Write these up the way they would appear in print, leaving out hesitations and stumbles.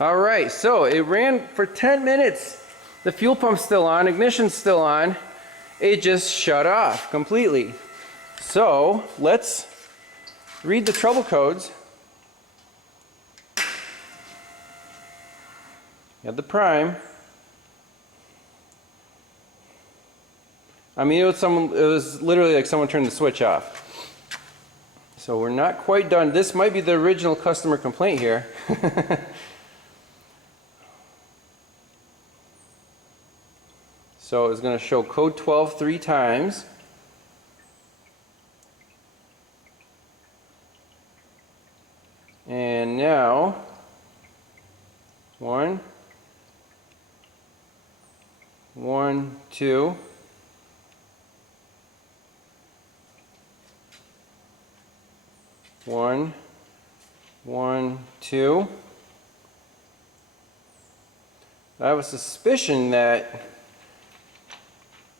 All right, so it ran for 10 minutes. The fuel pump's still on, ignition's still on. It just shut off completely. So let's read the trouble codes. You have the prime. I mean, it was literally like someone turned the switch off. So we're not quite done. This might be the original customer complaint here. So it's going to show code 12 3 times. And now, 1, 1, 2. 1, 1, 2. I have a suspicion that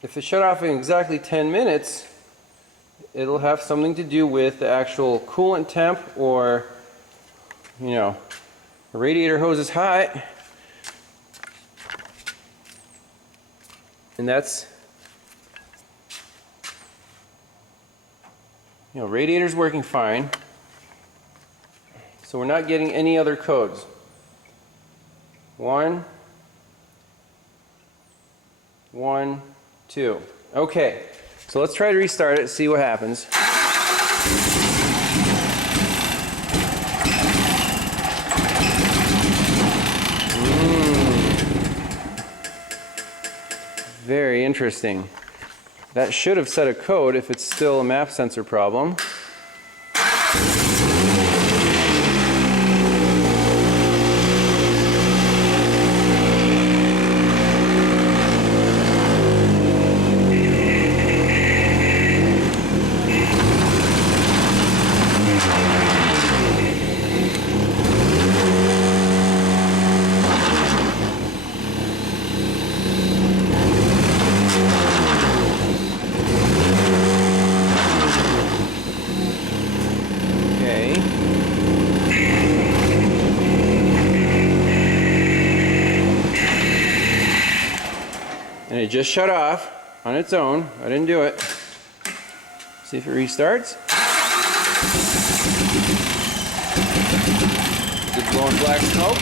if it shut off in exactly 10 minutes, it'll have something to do with the actual coolant temp, or, you know, the radiator hose is hot. And that's, you know, radiator's working fine. So we're not getting any other codes. 1, 1, 2. Okay, so let's try to restart it, see what happens. Very interesting. That should have set a code if it's still a map sensor problem. And it just shut off on its own. I didn't do it. See if it restarts. Is it blowing black smoke?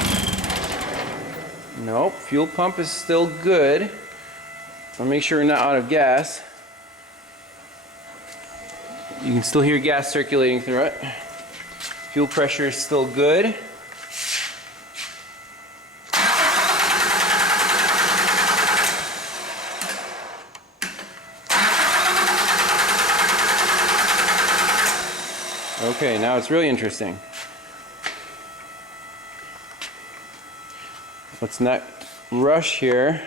Nope. Fuel pump is still good. I'll make sure we're not out of gas. You can still hear gas circulating through it. Fuel pressure is still good. Okay, now it's really interesting. Let's not rush here.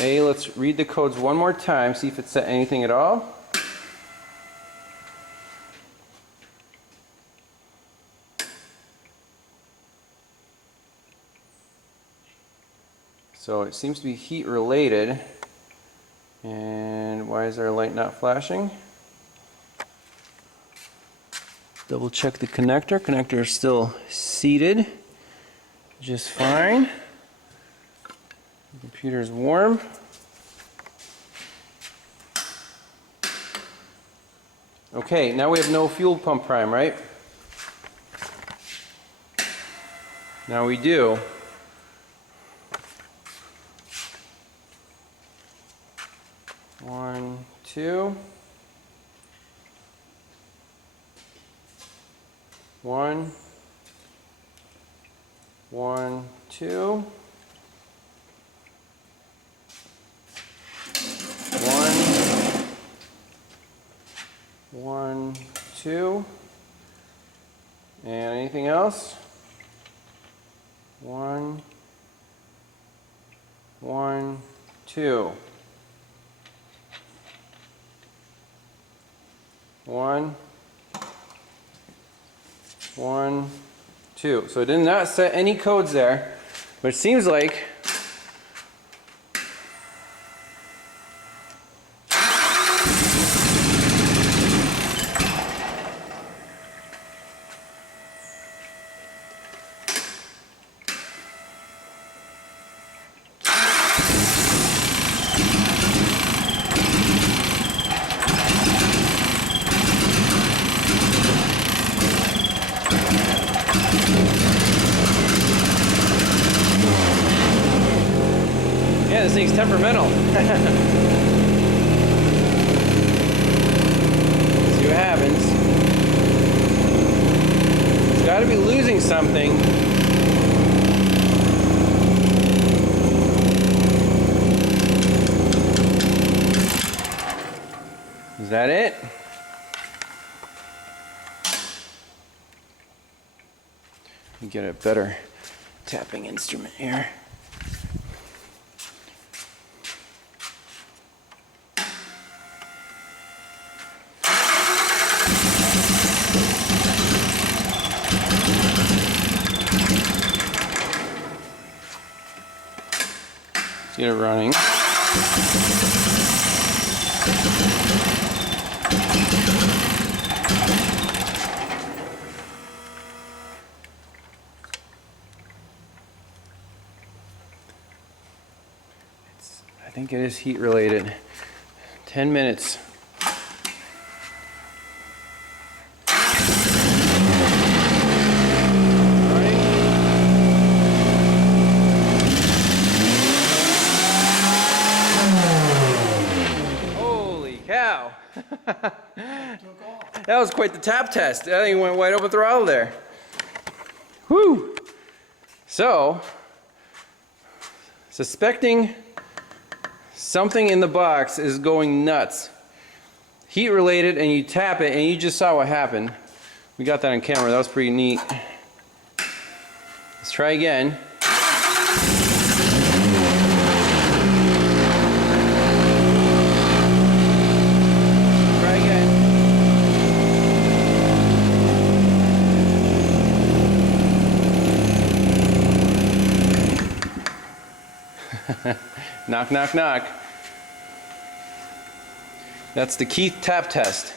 Let's read the codes one more time, see if it set anything at all. So it seems to be heat related. And why is our light not flashing? Double check the connector. Connector is still seated just fine. The computer is warm. Okay, now we have no fuel pump prime, right? Now we do. One, two. 1, 1, 2. 1, 1, 2. And anything else? 1, 1, 2. 1, 1, 2. So it did not set any codes there, but it seems like Yeah, this thing's temperamental. See what happens. It's got to be losing something. Is that it? Let me get a better tapping instrument here. Let's get it running. I think it is heat related. 10 minutes. Holy cow. That was quite the tap test. I think it went wide open throttle there. Whew. So, suspecting something in the box is going nuts. Heat related, and you tap it and you just saw what happened. We got that on camera. That was pretty neat. Let's try again. Try again. Knock, knock, knock. That's the Keith tap test.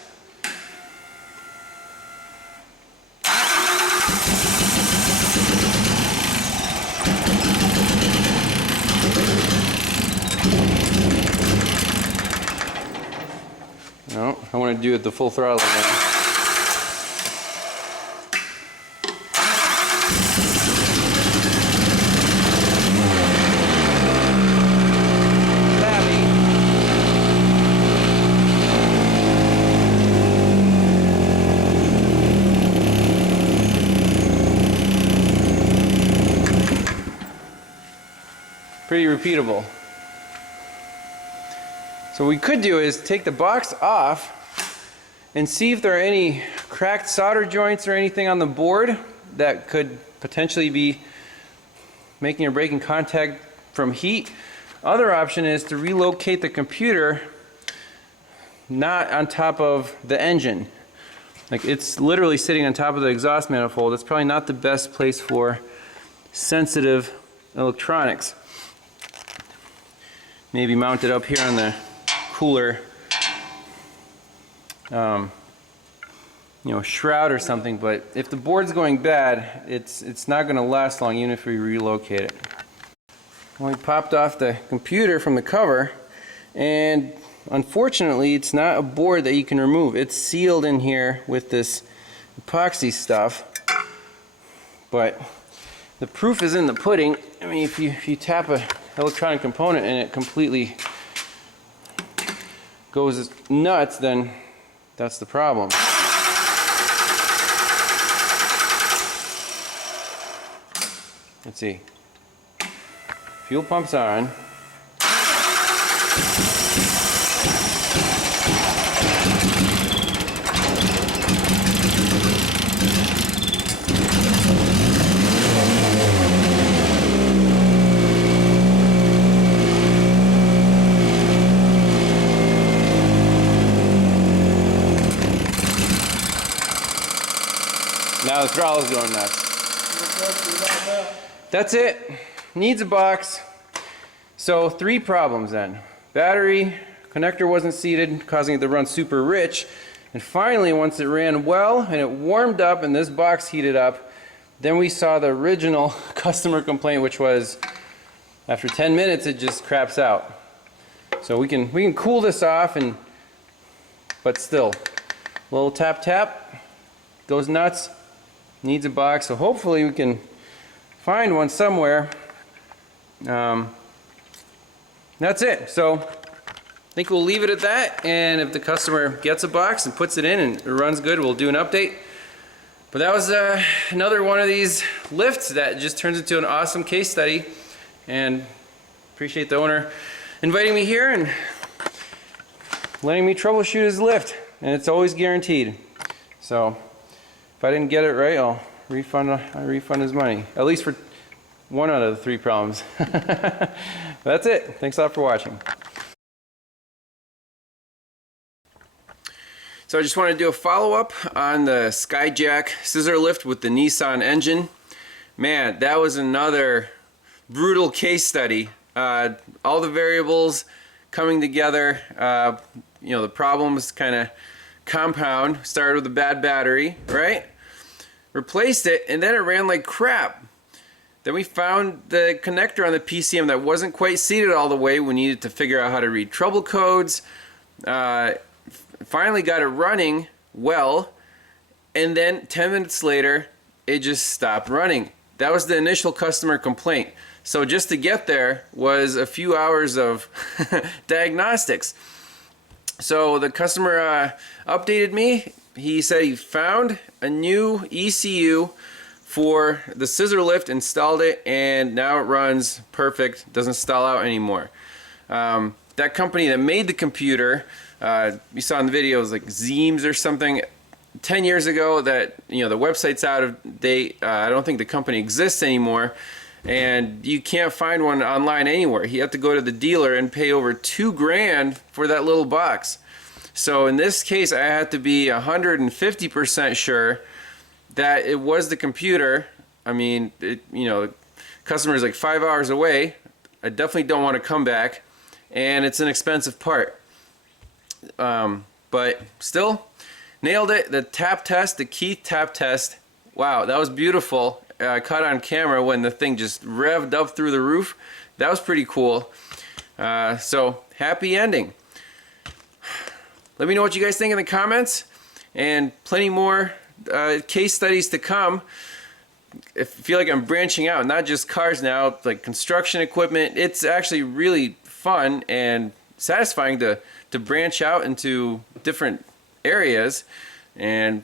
No, I want to do it the full throttle again. Pretty repeatable. So what we could do is take the box off and see if there are any cracked solder joints or anything on the board that could potentially be making or breaking contact from heat. Other option is to relocate the computer not on top of the engine. Like, it's literally sitting on top of the exhaust manifold. It's probably not the best place for sensitive electronics. Maybe mount it up here on the cooler, shroud or something. But if the board's going bad, it's not going to last long, even if we relocate it. Well, we popped off the computer from the cover, and unfortunately, it's not a board that you can remove. It's sealed in here with this epoxy stuff. But the proof is in the pudding. I mean, if you tap a electronic component and it completely goes nuts, then that's the problem. Let's see. Fuel pump's on. Now the throttle's going nuts. That's it. Needs a box. So 3 problems then. Battery, connector wasn't seated, causing it to run super rich. And finally, once it ran well and it warmed up and this box heated up, then we saw the original customer complaint, which was after 10 minutes it just craps out. So we can cool this off, but still, a little tap tap, goes nuts, needs a box. So hopefully we can find one somewhere. That's it. So I think we'll leave it at that, and if the customer gets a box and puts it in and it runs good, we'll do an update. But that was another one of these lifts that just turns into an awesome case study, and appreciate the owner inviting me here and letting me troubleshoot his lift, and it's always guaranteed. So if I didn't get it right, I'll refund his money, at least for one out of the 3 problems. That's it. Thanks a lot for watching. So I just want to do a follow-up on the SkyJack scissor lift with the Nissan engine. Man, that was another brutal case study. All the variables coming together. You know, the problems kind of compound. Started with a bad battery, right? Replaced it, and then it ran like crap. Then we found the connector on the PCM that wasn't quite seated all the way. We needed to figure out how to read trouble codes. Finally got it running well, and then 10 minutes later it just stopped running. That was the initial customer complaint. So just to get there was a few hours of diagnostics. So the customer updated me. He said he found a new ECU for the scissor lift, installed it, and now it runs perfect, doesn't stall out anymore. That company that made the computer, you saw in the video, it was like Zeems or something, 10 years ago, that, you know, the website's out of date. I don't think the company exists anymore, and you can't find one online anywhere. You have to go to the dealer and pay over $2,000 for that little box. So in this case, I had to be 150% sure that it was the computer. I mean, you know, the customer is like 5 hours away. I definitely don't want to come back, and it's an expensive part. But still nailed it. The tap test, the key tap test, wow, that was beautiful. I caught on camera when the thing just revved up through the roof. That was pretty cool. So happy ending. Let me know what you guys think in the comments, and plenty more case studies to come. I feel like I'm branching out, not just cars now, like construction equipment. It's actually really fun and satisfying to branch out into different areas, and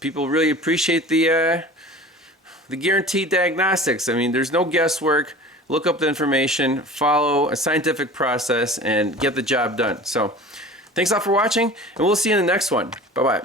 people really appreciate the guaranteed diagnostics. I mean, there's no guesswork. Look up the information, follow a scientific process, and get the job done. So thanks a lot for watching, and we'll see you in the next one. Bye-bye.